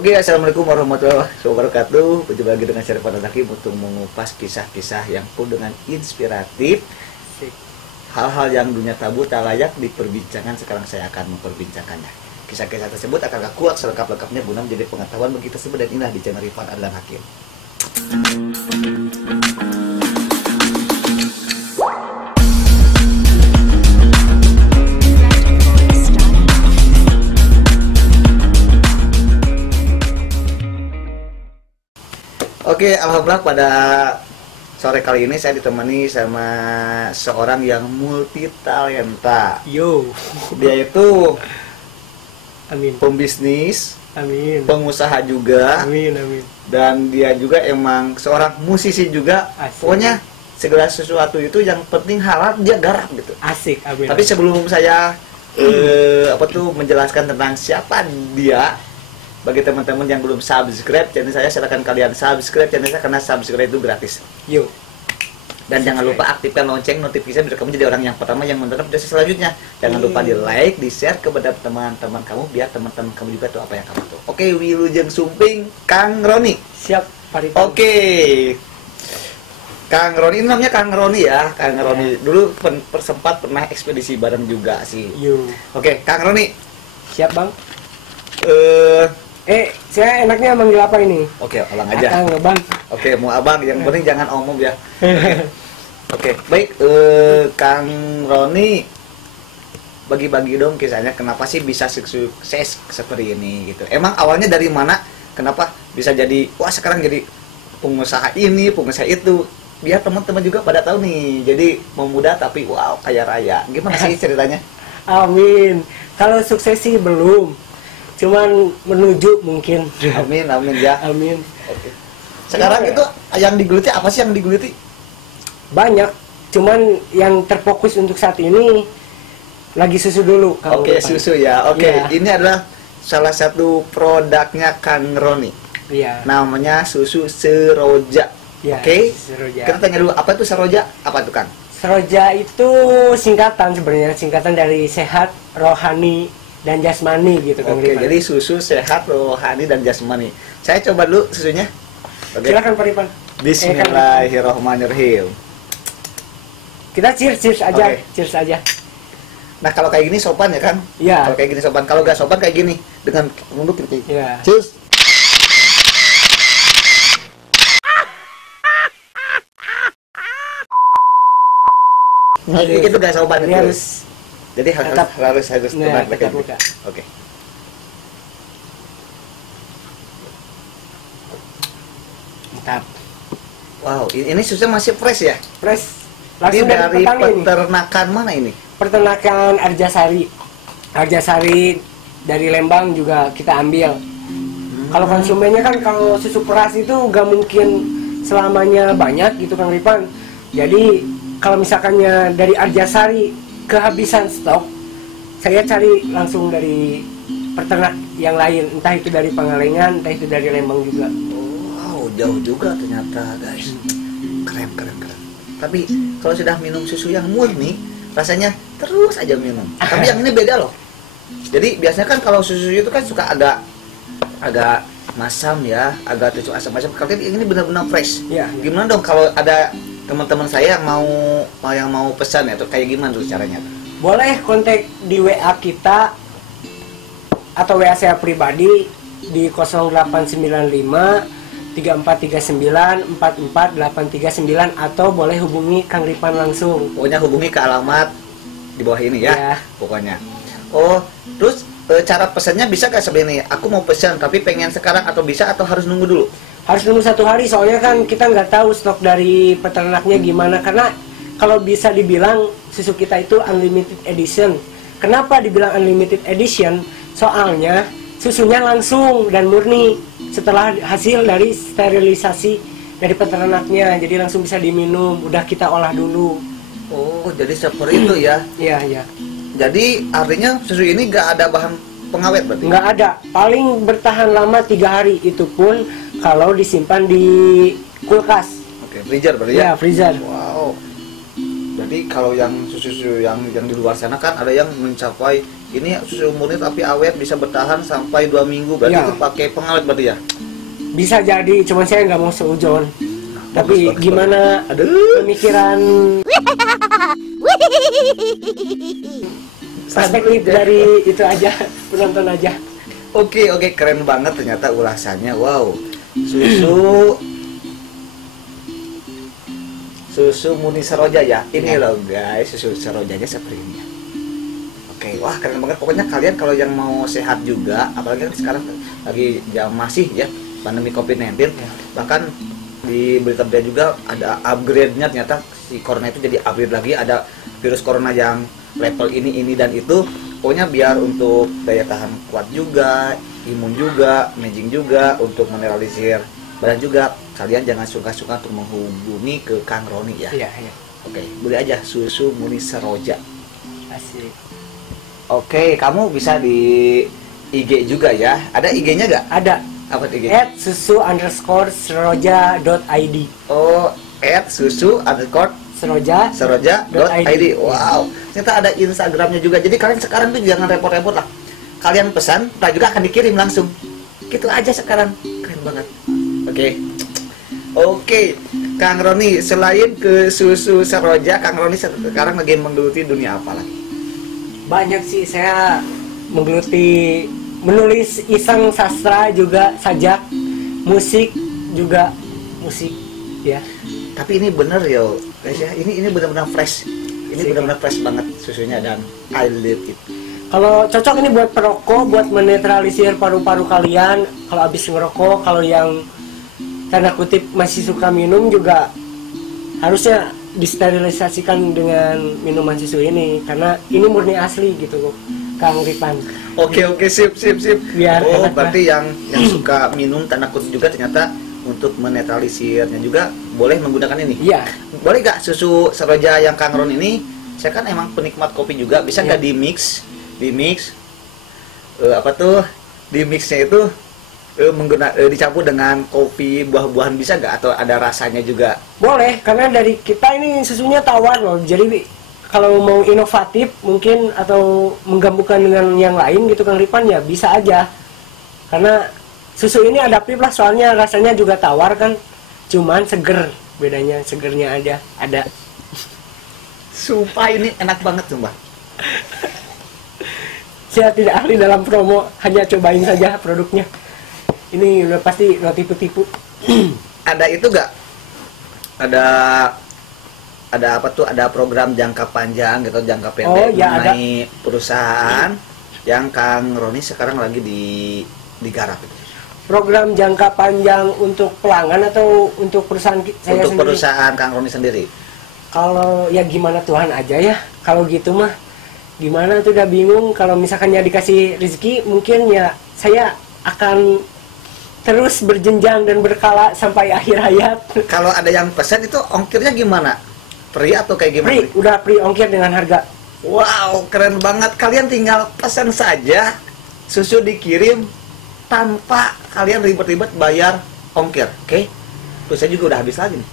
Oke, assalamualaikum warahmatullahi wabarakatuh. Berjumpa lagi dengan Syarif Hakim untuk mengupas kisah-kisah yang penuh dengan inspiratif. Hal-hal yang dunia tabu tak layak diperbincangkan, sekarang saya akan memperbincangkannya. Kisah-kisah tersebut akan kuak selengkap-lengkapnya guna menjadi pengetahuan bagi kita semua dan inilah di channel Rifan Adlan Hakim. Oke, alhamdulillah pada sore kali ini saya ditemani sama seorang yang multi talenta. Yo, Dia itu amin, pembisnis, amin, pengusaha juga, amin, amin. dan dia juga emang seorang musisi juga. Asik. Pokoknya segala sesuatu itu yang penting halal dia garap gitu. Asik, amin. Tapi sebelum saya menjelaskan tentang siapa dia, bagi teman-teman yang belum subscribe channel saya, silakan kalian subscribe channel saya karena subscribe itu gratis. Yo, Dan jangan lupa aktifkan lonceng notifikasi biar kamu jadi orang yang pertama yang mendapat update selanjutnya. Jangan lupa di like, di share kepada teman-teman kamu biar teman-teman kamu juga tahu apa yang kamu tahu. Oke, Wilujeng Sumping, Kang Roni. siap, Pak. Oke. Kang Roni, ini namanya Kang Roni ya. Kang Roni dulu sempat pernah ekspedisi bareng juga sih. Yo, Oke, Kang Roni. siap bang. Saya enaknya manggil apa ini? Oke, ulang aja. Akang, bang. Oke, mau abang, yang penting jangan omong ya. Oke, baik, Kang Roni, bagi-bagi dong kisahnya kenapa sih bisa sukses seperti ini gitu. Emang awalnya dari mana? Kenapa bisa jadi, wah sekarang jadi pengusaha ini, pengusaha itu. Biar teman-teman juga pada tahu nih, jadi pemuda tapi wow kaya raya. Gimana sih ceritanya? Amin. Kalau sukses sih belum, cuman menuju mungkin. Amin, amin ya. Amin. Oke. Sekarang Ya. itu yang digeluti apa sih yang digeluti? Banyak, cuman yang terfokus untuk saat ini lagi susu dulu. kalau Oke, depan. susu ya. Oke, Iya. ini adalah salah satu produknya Kang Roni. Iya. Namanya susu Seroja. Iya, Oke. Seroja. Kita tanya dulu, apa itu Seroja? Apa itu, Kang? Seroja itu singkatan sebenarnya, singkatan dari sehat, rohani, dan jasmani gitu kan. Oke, jadi susu sehat, rohani, dan jasmani. Saya coba dulu susunya. Oke. Silakan Pak Ripan. Bismillahirrahmanirrahim. Kita cheers aja, Oke. cheers aja. Nah, kalau kayak gini sopan ya, Kang? Iya. Kalau kayak gini sopan. Kalau nggak sopan kayak gini, dengan nunduk gitu. Iya. Cheers. Nah, Jadi- itu nggak sopan Ini itu. harus Jadi harus tetap- tenang nah, pakai tetap gitu. buka. Oke. Mantap. Wow, ini susunya masih fresh ya? Fresh. Ini Langsung dari dari petani ini. peternakan mana ini? Peternakan Arjasari. Arjasari dari Lembang juga kita ambil. Kalau konsumennya kan kalau susu keras itu nggak mungkin selamanya banyak gitu Kang Ripan. Jadi kalau misalkannya dari Arjasari kehabisan stok, saya cari langsung dari peternak yang lain, entah itu dari Pangalengan, entah itu dari Lembang juga. Wow, jauh juga ternyata, guys. Keren, keren, keren. Tapi kalau sudah minum susu yang murni, rasanya terus aja minum. Tapi yang ini beda loh. Jadi biasanya kan kalau susu itu kan suka agak masam ya, agak tusuk asam-asam. Kalau ini benar-benar fresh. Ya, ya. Gimana dong kalau ada teman-teman saya yang mau pesan ya, atau kayak gimana tuh caranya? Boleh kontak di WA kita atau WA saya pribadi di 0895 3439 44839 atau boleh hubungi Kang Ripan langsung. Pokoknya hubungi ke alamat di bawah ini ya. Ya. Pokoknya. Oh, terus cara pesannya bisa nggak sebenarnya? Aku mau pesan tapi pengen sekarang atau bisa atau harus nunggu dulu? Harus nunggu 1 hari soalnya kan kita nggak tahu stok dari peternaknya gimana, karena kalau bisa dibilang susu kita itu unlimited edition. Kenapa dibilang unlimited edition? Soalnya susunya langsung dan murni setelah hasil dari sterilisasi dari peternaknya, jadi langsung bisa diminum, udah kita olah dulu. Oh, jadi seperti itu ya. Iya, iya. Jadi artinya susu ini nggak ada bahan pengawet berarti? Nggak ada, paling bertahan lama 3 hari, itu pun kalau disimpan di kulkas. Oke, freezer berarti Ya, ya? freezer. Wow. Dan Berarti kalau yang susu yang di luar sana kan ada yang mencapai ini susu murni tapi awet bisa bertahan sampai 2 minggu. Berarti Ya. itu pakai pengawet berarti ya? Bisa jadi, cuman saya nggak mau seujon. Tapi bagus, gimana Aduh. pemikiran perspektif dari itu aja, penonton aja. Oke, keren banget ternyata ulasannya. Wow. Susu murni Seroja ya. Ini Ya. loh guys, susu Serojanya seperti ini. Oke, wah keren banget. Pokoknya kalian kalau yang mau sehat juga, apalagi kan sekarang lagi jam masih ya pandemi COVID-19, bahkan di berita juga ada upgrade-nya, ternyata si corona itu jadi upgrade lagi, ada virus corona yang level ini dan itu. Pokoknya biar untuk daya tahan kuat juga, imun juga, managing juga, untuk menetralisir badan juga. Kalian jangan suka-suka untuk menghubungi ke Kang Roni ya. Iya, iya. Oke, beli aja susu murni Seroja. Asik. Oke, kamu bisa di IG juga ya. Ada IG-nya nggak? Ada Apa IG? @susu_seroja.id. Oh, @susu_seroja.id. Seroja.id. Wow, ternyata ada Instagramnya juga. Jadi kalian sekarang tuh jangan repot-repot lah. Kalian pesan, kita juga akan dikirim langsung. Gitu aja sekarang. Keren banget. Oke, Kang Roni, selain ke susu Seroja, Kang Roni sekarang lagi menggeluti dunia apa lagi? Banyak sih, saya menggeluti menulis iseng sastra juga, sajak, musik juga, musik ya. Tapi ini bener yo guys ya, ini benar-benar fresh. Ini benar-benar fresh banget susunya dan I love it. Kalau cocok ini buat perokok, buat menetralisir paru-paru kalian kalau habis ngerokok. Kalau yang tanda kutip masih suka minum juga harusnya disterilisasikan dengan minuman susu ini, karena ini murni asli gitu Kang Ripan. Oke, sip. Biar Oh, enak berarti yang suka minum tanda kutip juga ternyata untuk menetralisirnya juga boleh menggunakan ini. Iya. Boleh gak susu Seroja yang Kang Ron ini? Saya kan emang penikmat kopi juga, bisa nggak Iya. di mix apa tuh? Di mixnya itu dicampur dengan kopi buah-buahan, bisa nggak? Atau ada rasanya juga? Boleh, karena dari kita ini susunya tawar loh. Jadi kalau mau inovatif mungkin atau menggabungkan dengan yang lain gitu Kang Ripan ya bisa aja. Karena susu ini adaptif lah, soalnya rasanya juga tawar kan. Cuman seger, bedanya segernya aja ada. Sumpah ini enak banget sumpah. Saya tidak ahli dalam promo, hanya cobain saja produknya. Ini udah pasti nggak tipu-tipu. Ada itu gak? Ada apa tuh? Ada program jangka panjang gitu, jangka pendek Oh, ya, mengenai perusahaan yang Kang Roni sekarang lagi digarap. Program jangka panjang untuk pelanggan atau untuk perusahaan saya Untuk sendiri? perusahaan Kang Roni sendiri. Kalau ya gimana Tuhan aja ya. Kalau gitu mah gimana tuh, udah bingung. Kalau misalkan ya dikasih rezeki, mungkin ya saya akan terus berjenjang dan berkala sampai akhir hayat. Kalau ada yang pesan itu ongkirnya gimana? Free atau kayak gimana? Udah free ongkir dengan harga. Wow, keren banget. Kalian tinggal pesan saja, susu dikirim tanpa kalian ribet-ribet bayar ongkir. Oke? Tuh saya juga udah habis lagi nih.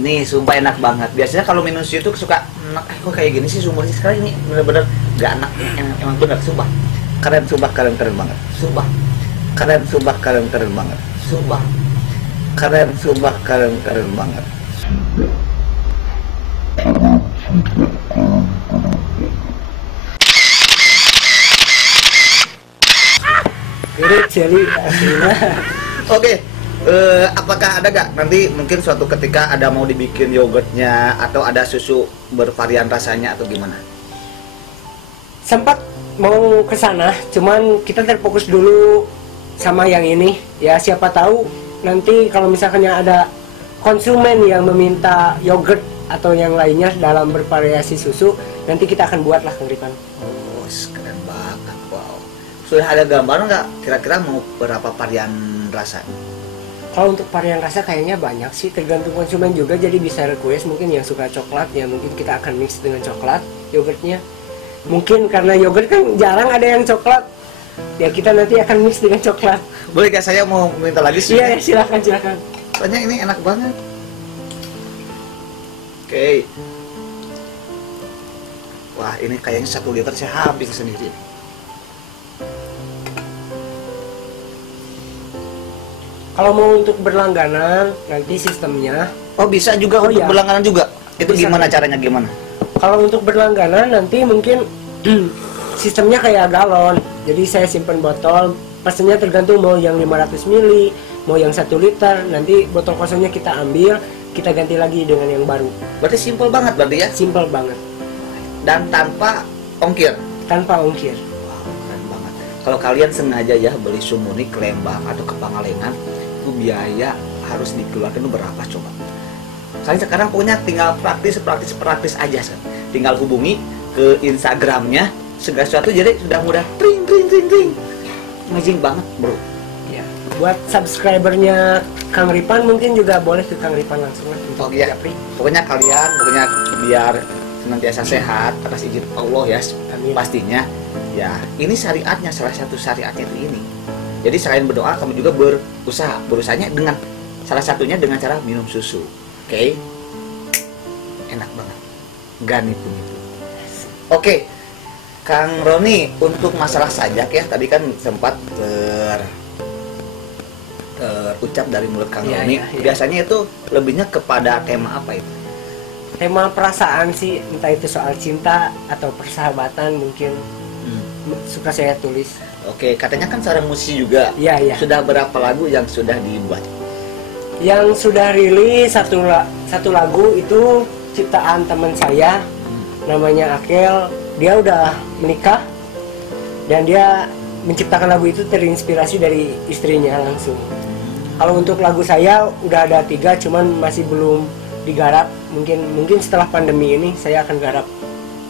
Ini sumpah enak banget. Biasanya kalau minum susu itu suka enak, kok kayak gini sih sumbernya. Sekarang ini bener-bener gak enak. Emang bener, sumpah. Keren banget. Sumpah. Keren banget. Sumpah. Keren banget. Irit jeli aslinya. Oke, apakah ada gak nanti mungkin suatu ketika ada mau dibikin yogurtnya atau ada susu bervarian rasanya atau gimana? Sempat mau ke sana, cuman kita terfokus dulu sama yang ini. Ya siapa tahu nanti kalau misalkannya ada konsumen yang meminta yogurt atau yang lainnya dalam bervariasi susu, nanti kita akan buatlah Kang Ripan. Oh, keren banget, wow. Sudah ada gambaran nggak kira-kira mau berapa varian rasa? Kalau untuk varian rasa kayaknya banyak sih, tergantung konsumen juga. Jadi bisa request, mungkin yang suka coklat ya mungkin kita akan mix dengan coklat yogurtnya. Mungkin karena yogurt kan jarang ada yang coklat, ya kita nanti akan mix dengan coklat. Boleh gak saya mau minta lagi sih? Iya, silakan. Soalnya ini enak banget. Oke. Wah, ini kayaknya 1 liter saya habis sendiri. Kalau mau untuk berlangganan nanti sistemnya. Oh, bisa juga untuk iya. berlangganan juga. Itu Bisa. gimana caranya gimana? Kalau untuk berlangganan nanti mungkin sistemnya kayak galon. Jadi saya simpan botol. Pastinya tergantung mau yang 500 ml, mau yang 1 liter. Nanti botol kosongnya kita ambil, kita ganti lagi dengan yang baru. Berarti simpel banget berarti ya? Simple banget. Dan tanpa ongkir. Tanpa ongkir. Wow, keren banget. Kalau kalian sengaja ya beli Sumurni ke Lembang atau ke Pangalengan, itu biaya harus dikeluarkan itu berapa coba? Kalian sekarang pokoknya tinggal praktis aja kan. Tinggal hubungi ke Instagramnya, segala sesuatu jadi sudah mudah. Tring. Amazing banget bro. Ya. Buat subscribernya Kang Ripan mungkin juga boleh ke Kang Ripan langsung lah. Oh iya. Pokoknya kalian biar senantiasa sehat atas izin Allah ya. Amin. Pastinya ya ini syariatnya, salah satu syariatnya itu ini. Jadi selain berdoa kamu juga berusahanya dengan salah satunya dengan cara minum susu. Oke. Enak banget. Gani pun itu. Oke. Kang Roni, untuk masalah sajak ya tadi kan sempat terucap dari mulut Kang Iya, Roni. iya, iya. Biasanya itu lebihnya kepada tema apa itu? Tema perasaan sih, entah itu soal cinta atau persahabatan mungkin suka saya tulis. Oke, katanya kan seorang musisi juga. Iya, iya. Sudah berapa lagu yang sudah dibuat? Yang sudah rilis satu lagu itu ciptaan teman saya, namanya Akel. Dia udah menikah dan dia menciptakan lagu itu terinspirasi dari istrinya langsung. Kalau untuk lagu saya udah ada 3, cuman masih belum digarap. Mungkin setelah pandemi ini saya akan garap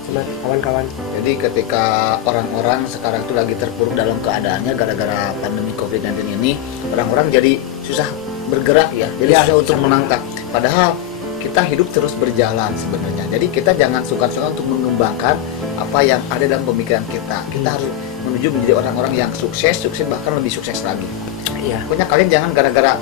sama kawan-kawan. Jadi ketika orang-orang sekarang itu lagi terpuruk dalam keadaannya gara-gara pandemi COVID-19 ini, orang-orang jadi susah bergerak ya, jadi Ya, susah untuk sama. menangkap. Padahal kita hidup terus berjalan sebenarnya. Jadi kita jangan suka-suka untuk mengembangkan apa yang ada dalam pemikiran kita. Kita harus menuju menjadi orang-orang yang sukses bahkan lebih sukses lagi. Iya. Pokoknya kalian jangan gara-gara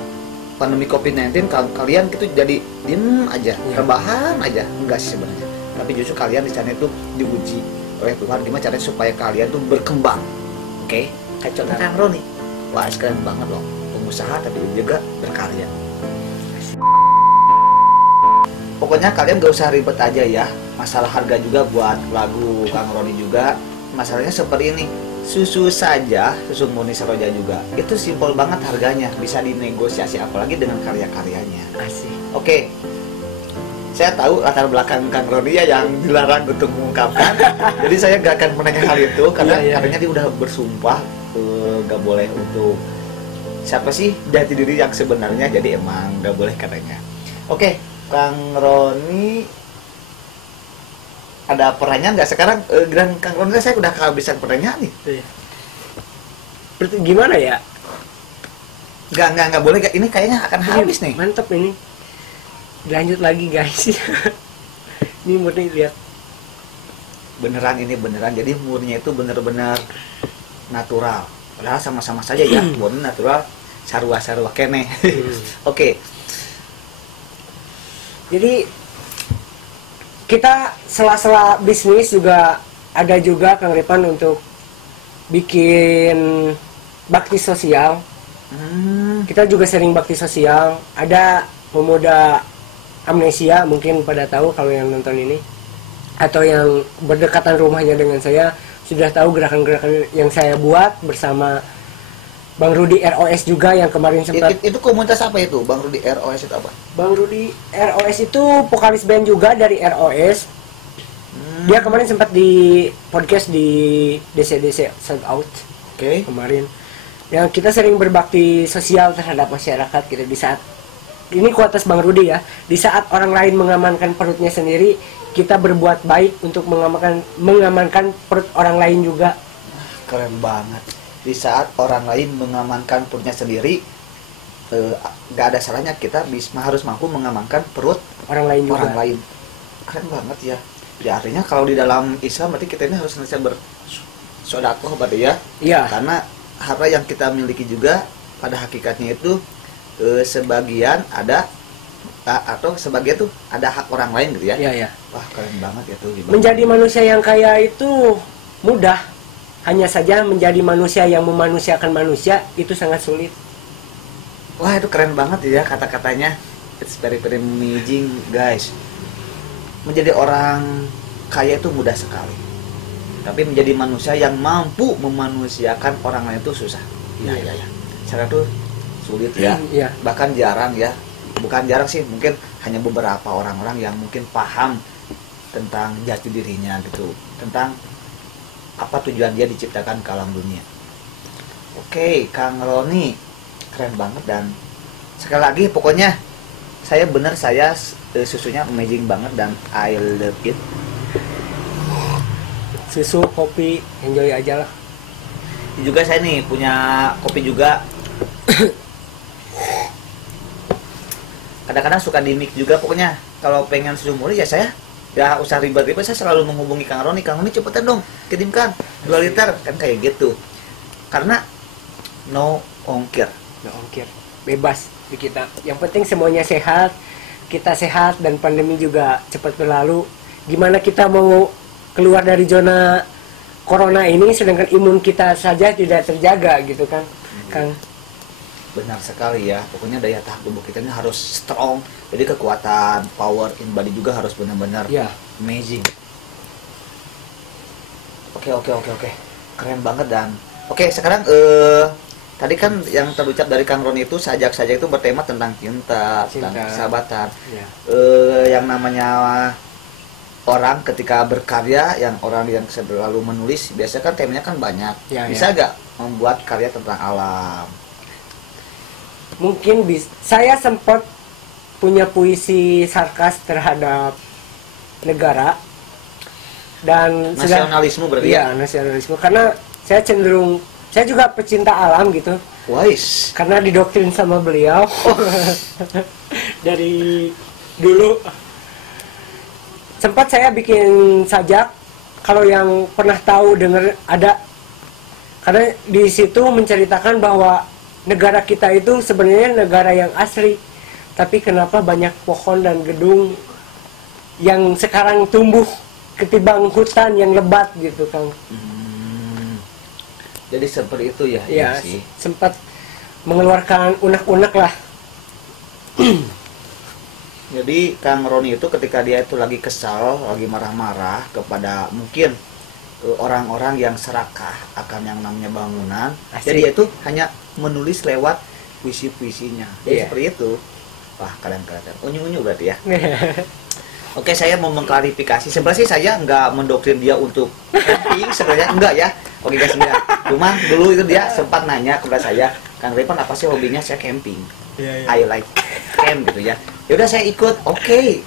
pandemi COVID-19 kalian gitu jadi diem aja, Iya. rebahan aja. Enggak sih sebenarnya. Tapi justru kalian di sana itu diuji oleh Tuhan gimana caranya supaya kalian tuh berkembang. Oke? Kayak contoh Kang Roni. Wah, keren banget loh. Pengusaha tapi juga berkarya. Pokoknya kalian gak usah ribet aja ya. Masalah harga juga buat lagu Kang Roni juga. Masalahnya seperti ini. Susu saja, susu murni Seroja juga. Itu simpel banget harganya. Bisa dinegosiasi apalagi dengan karya-karyanya. Asik. Oke. Saya tahu latar belakang Kang Roni ya yang dilarang untuk mengungkapkan. Jadi saya gak akan menanya hal itu karena Iya. katanya dia udah bersumpah gak boleh untuk siapa sih jati diri yang sebenarnya. Jadi emang gak boleh katanya. Oke. Kang Roni ada pertanyaan nggak sekarang? Kang Roni saya udah kehabisan pertanyaan nih. Iya. Gimana ya? Nggak boleh. Ini kayaknya akan habis nih. Mantap ini. Lanjut lagi guys. Ini murni lihat. Beneran ini beneran. Jadi murninya itu bener-bener natural. Padahal sama-sama saja ya. Murni natural, sarua-sarua kene. Oke. Jadi kita sela-sela bisnis juga ada juga Kang Ripan untuk bikin bakti sosial. Kita juga sering bakti sosial. Ada pemuda amnesia, mungkin pada tahu kalau yang nonton ini, atau yang berdekatan rumahnya dengan saya sudah tahu gerakan-gerakan yang saya buat bersama Bang Rudi ROS juga yang kemarin sempat. Itu komunitas apa itu? Bang Rudi ROS itu apa? Bang Rudi ROS itu vokalis band juga dari ROS. Dia kemarin sempat di podcast di DC Sound Out Oke. kemarin. Yang kita sering berbakti sosial terhadap masyarakat gitu di saat ini kualitas Bang Rudi ya. Di saat orang lain mengamankan perutnya sendiri, kita berbuat baik untuk mengamankan perut orang lain juga. Keren banget. Di saat orang lain mengamankan perutnya sendiri, gak ada salahnya kita harus mampu mengamankan perut Orang lain juga. orang lain. Keren banget ya. Ya artinya kalau di dalam Islam berarti kita ini harus senantiasa bersedekah berarti ya. Iya. Karena harta yang kita miliki juga pada hakikatnya itu sebagian ada atau sebagai tuh ada hak orang lain gitu ya. Iya, iya. Wah, keren banget ya tuh. Menjadi manusia yang kaya itu mudah. Hanya saja menjadi manusia yang memanusiakan manusia itu sangat sulit. Wah, itu keren banget ya kata-katanya. It's very very amazing, guys. Menjadi orang kaya itu mudah sekali. Tapi menjadi manusia yang mampu memanusiakan orang lain itu susah. Iya, iya, iya. Cara tuh sulit ya. Iya. Bahkan jarang ya. Bukan jarang sih, mungkin hanya beberapa orang-orang yang mungkin paham tentang jati dirinya gitu, tentang apa tujuan dia diciptakan ke alam dunia. Oke, Kang Roni, keren banget. Dan sekali lagi pokoknya saya susunya amazing banget dan I love it. Susu, kopi, enjoy aja lah. Juga saya nih punya kopi juga. Kadang-kadang suka di mix juga. Pokoknya kalau pengen susu murni ya saya ya usah ribet-ribet, saya selalu menghubungi Kang Roni cepetan dong kirimkan 2 liter kan kayak gitu, karena no ongkir. No ongkir, bebas di kita. Yang penting semuanya sehat, kita sehat dan pandemi juga cepat berlalu. Gimana kita mau keluar dari zona corona ini sedangkan imun kita saja tidak terjaga gitu kan, Kang? Benar sekali ya, pokoknya daya tahan tubuh kita ini harus strong. Jadi kekuatan, power in body juga harus benar-benar amazing. Oke, keren banget. Dan oke, sekarang tadi kan yang terucap dari Kang Roni itu sajak saja itu bertema tentang cinta. Tentang persahabatan. Yang namanya orang ketika berkarya, yang orang yang selalu menulis, biasanya kan temanya kan banyak. Bisa gak membuat karya tentang alam? Mungkin saya sempat punya puisi sarkas terhadap negara dan nasionalisme berarti ya? Nasionalisme, karena saya juga pecinta alam gitu. Wise. Karena didoktrin sama beliau dari dulu. Sempat saya bikin sajak, kalau yang pernah tahu dengar ada, karena di situ menceritakan bahwa negara kita itu sebenarnya negara yang asri, tapi kenapa banyak pohon dan gedung yang sekarang tumbuh ketimbang hutan yang lebat gitu, Kang. Jadi seperti itu ya? Ya, sempat mengeluarkan unek-unek lah. Jadi Kang Roni itu ketika dia itu lagi kesal, lagi marah-marah kepada mungkin orang-orang yang serakah akan yang namanya bangunan, jadi itu hanya menulis lewat puisi-puisinya. Jadi seperti itu. Wah, kalian unyu-unyu berarti ya. Oke, saya mau mengklarifikasi. Sebenarnya sih saya nggak mendoktrin dia untuk camping, sebenarnya enggak ya. Oke guys, enggak. Cuma dulu itu dia sempat nanya kepada saya, Kang Repan apa sih hobinya? Saya camping. I like camp gitu ya. Ya udah saya ikut. Oke.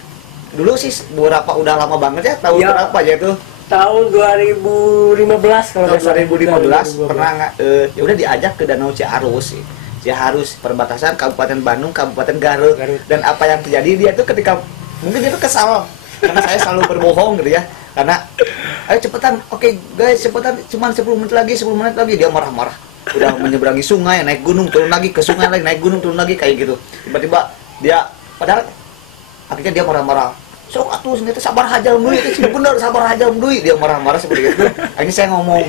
Dulu sih udah lama banget ya, tahun berapa aja itu? Tahun 2015 kalau tahun 2015 pernah ya udah diajak ke Danau Ciarus sih. Ciarus perbatasan Kabupaten Bandung, Kabupaten Garut. Dan apa yang terjadi, dia tuh ketika mungkin dia tuh kesal karena saya selalu berbohong gitu ya. Karena ayo cepetan, oke guys cepetan, cuma 10 menit lagi dia marah-marah. Udah menyeberangi sungai, naik gunung, turun lagi ke sungai lagi, naik gunung, turun lagi kayak gitu. Tiba-tiba dia padahal akhirnya dia marah-marah. Sok atuh ternyata sabar aja mendui, itu bener sabar aja mendui. Dia marah-marah seperti itu. Akhirnya saya ngomong,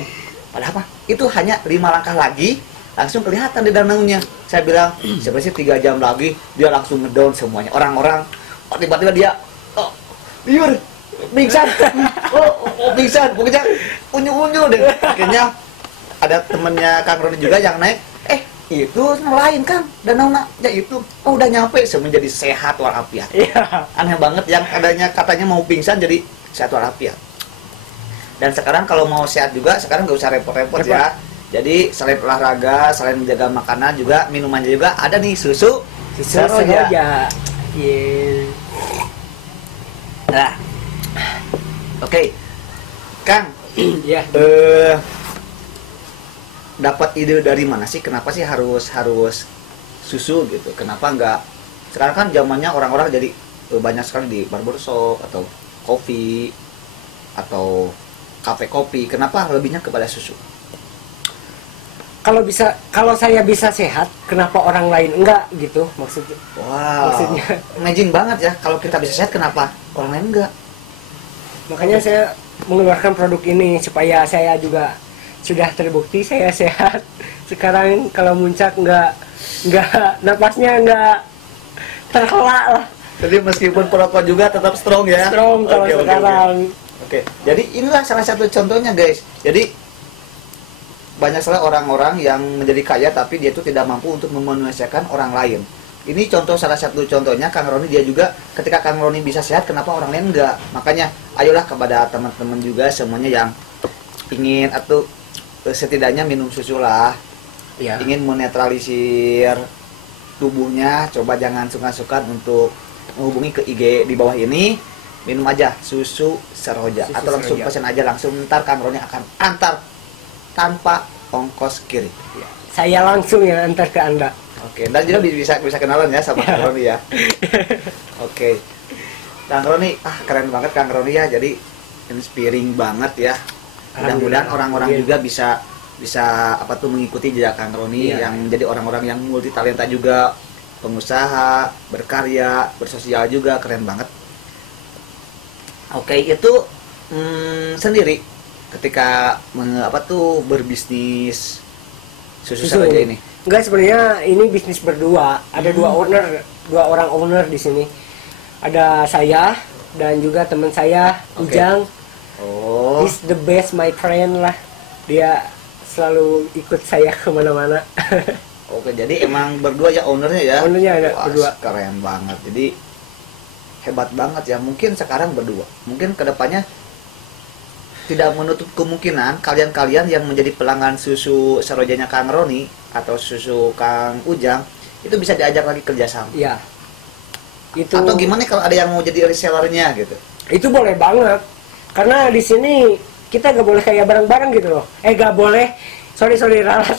padahal apa? Itu hanya 5 langkah lagi langsung kelihatan di danaunya. Saya bilang, sebenarnya 3 jam lagi dia langsung ngedown semuanya. Orang-orang tiba-tiba dia liur, pingsan. Pingsan. Pokoknya unyu-unyu deh. Akhirnya ada temennya Kang Roni juga yang naik, itu lain kan danau ya itu udah nyampe menjadi sehat walafiat. Aneh banget yang katanya mau pingsan jadi sehat walafiat. Dan sekarang kalau mau sehat juga sekarang nggak usah repot-repot ya. Jadi selain olahraga, selain menjaga makanan juga minumannya juga ada nih susu Saroja. Nah, oke. Kang, dapat ide dari mana sih? Kenapa sih harus susu gitu? Kenapa enggak? Sekarang kan zamannya orang-orang jadi banyak sekali di barbershop atau kopi atau kafe kopi. Kenapa lebihnya kepada susu? kalau saya bisa sehat, kenapa orang lain enggak gitu maksudnya. Wow. Maksudnya. Amazing banget ya. Kalau kita bisa sehat, kenapa orang lain enggak? Makanya saya mengeluarkan produk ini supaya saya juga sudah terbukti saya sehat. Sekarang kalau muncak enggak napasnya enggak terhela lah. Jadi meskipun perokok juga tetap strong ya. Strong kalau Oke, sekarang. Oke. Jadi inilah salah satu contohnya guys. Jadi banyak sekali orang-orang yang menjadi kaya tapi dia itu tidak mampu untuk memanusiakan orang lain. Ini salah satu contohnya Kang Roni, dia juga ketika Kang Roni bisa sehat, kenapa orang lain enggak? Makanya ayolah kepada teman-teman juga semuanya yang ingin atau setidaknya minum susu lah. Ya. Ingin menetralisir tubuhnya, coba jangan sungkan-sungkan untuk menghubungi ke IG di bawah ini, minum aja susu Seroja Susu atau langsung Seroja. pesan aja langsung, ntar Kang Roni akan antar tanpa ongkos kirim. Ya. Saya langsung yang antar ke Anda. Oke, dan juga bisa kenalan ya sama Kang Roni ya. Oke, Kang Roni, keren banget Kang Roni ya. Jadi inspiring banget ya. Mudah-mudahan orang-orang juga bisa mengikuti jejak Kang Roni Iya. yang menjadi orang-orang yang multi talenta juga, pengusaha, berkarya, bersosial juga, keren banget. Oke, itu sendiri ketika berbisnis susu Seroja ini. Enggak, sebenarnya ini bisnis berdua. Ada dua orang owner di sini. Ada saya dan juga teman saya, Oke. Ujang. Oh, He's the best my friend lah. Dia selalu ikut saya kemana-mana. oke, jadi emang berdua ya ownernya ya. Ownernya ada Wah, berdua. keren banget. Jadi hebat banget ya. Mungkin sekarang berdua. Mungkin kedepannya tidak menutup kemungkinan kalian-kalian yang menjadi pelanggan susu Serojanya Kang Roni atau susu Kang Ujang itu bisa diajak lagi kerjasama. Ya. Itu Atau gimana kalau ada yang mau jadi resellernya gitu? Itu boleh banget. Karena di sini kita gak boleh kayak bareng-bareng gitu loh. Gak boleh. Sorry ralat.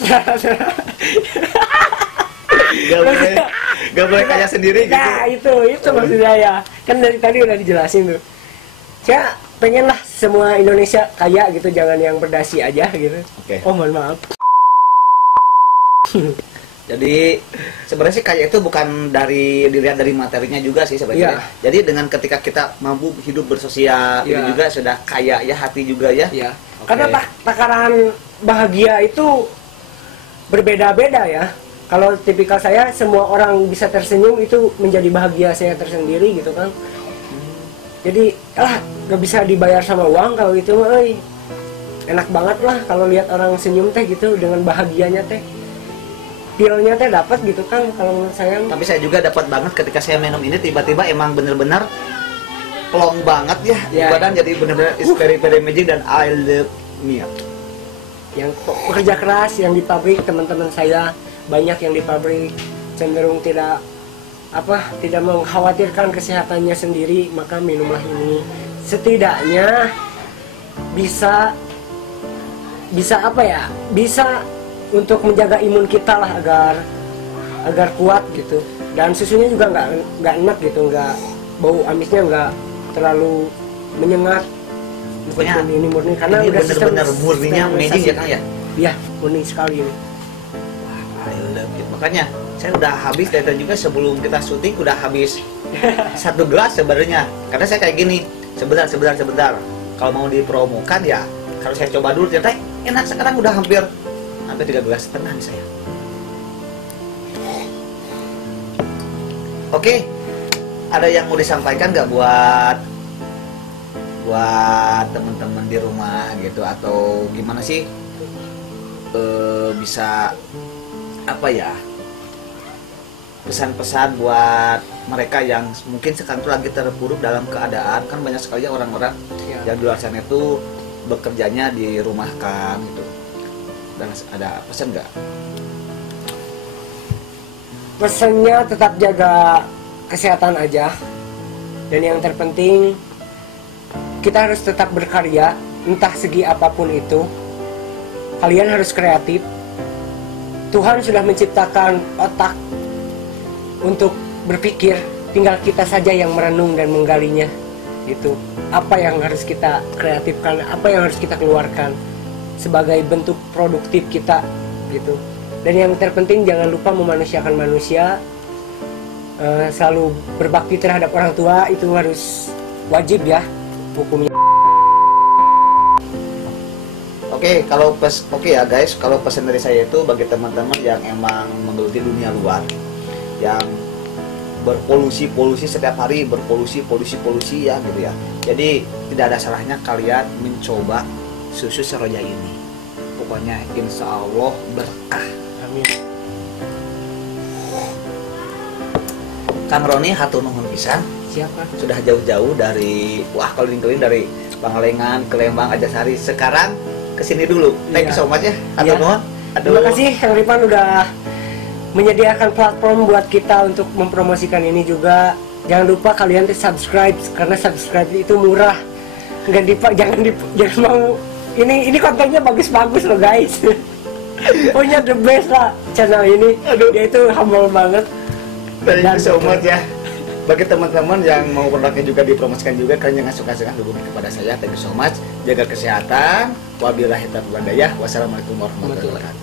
Gak boleh kayak sendiri gitu. Nah, itu maksud saya. Kan dari tadi udah dijelasin tuh. Saya pengen lah semua Indonesia kaya gitu, jangan yang berdasi aja gitu. Oke. Oh, mohon maaf. Jadi sebenarnya sih kaya itu bukan dilihat dari materinya juga sih sebenarnya. Iya. Jadi dengan ketika kita mampu hidup bersosial, Iya. itu juga sudah kaya ya, hati juga ya. Ya. Oke. Karena takaran bahagia itu berbeda-beda ya. Kalau tipikal saya, semua orang bisa tersenyum itu menjadi bahagia saya tersendiri gitu kan. Jadi gak bisa dibayar sama uang kalau itu mah, enak banget lah kalau lihat orang senyum teh gitu dengan bahagianya teh. Feelnya teh dapat gitu kan kalau menurut saya. Tapi saya juga dapat banget ketika saya minum ini, tiba-tiba emang bener-bener plong banget ya, Ya. badan jadi bener-bener is very very magic dan I love milk. Yang pekerja keras yang di pabrik, teman-teman saya banyak yang di pabrik cenderung tidak mengkhawatirkan kesehatannya sendiri, maka minumlah ini. Setidaknya bisa untuk menjaga imun kita lah agar kuat gitu. Dan susunya juga nggak enak gitu, nggak bau amisnya nggak terlalu menyengat. Pokoknya ini murni karena ini udah bener-bener murninya magic ya Kang ya. Iya, murni sekali ini. I love it. Makanya saya udah habis dari tadi juga, sebelum kita syuting udah habis 1 gelas sebenarnya. Karena saya kayak gini, sebentar. Kalau mau dipromokan ya, kalau saya coba dulu ternyata enak, sekarang udah hampir 3,5 gelas nih saya. Oke, ada yang mau disampaikan nggak buat teman-teman di rumah gitu, atau gimana sih bisa pesan-pesan buat mereka yang mungkin sekarang tuh lagi terpuruk dalam keadaan, kan banyak sekali orang-orang yang di luar sana itu bekerjanya dirumahkan gitu, dan ada pesan nggak? Pesannya tetap jaga kesehatan aja, dan yang terpenting kita harus tetap berkarya, entah segi apapun itu. Kalian harus kreatif. Tuhan sudah menciptakan otak untuk berpikir, tinggal kita saja yang merenung dan menggalinya gitu. Apa yang harus kita kreatifkan, apa yang harus kita keluarkan sebagai bentuk produktif kita gitu. Dan yang terpenting jangan lupa memanusiakan manusia, selalu berbakti terhadap orang tua, itu harus wajib ya hukumnya. Oke ya guys, kalau pesan dari saya itu bagi teman-teman yang emang menggeluti dunia luar, yang berpolusi setiap hari, polusi ya gitu ya. Jadi tidak ada salahnya kalian mencoba susu Seroja ini. Pokoknya insya Allah berkah. Amin. Kang Roni hatur nuhun pisan. Siapa? Sudah jauh-jauh dari keliling-keliling dari Pangalengan ke Lembang, Arjasari, sekarang kesini dulu. Thank you so much ya. Hatur nuhun. Terima kasih Kang Ripan udah menyediakan platform buat kita untuk mempromosikan ini juga. Jangan lupa kalian subscribe, karena subscribe itu murah. Jangan mau ini kontennya bagus-bagus loh guys. Pokoknya the best lah channel ini. Dia itu humble banget. Thank you so much ya. Bagi teman-teman yang mau produknya juga dipromosikan juga, kalian jangan suka-suka hubungi kepada saya. Thank you so much. Jaga kesehatan. Wabillahi taufiq wal hidayah. Wassalamualaikum warahmatullahi wabarakatuh.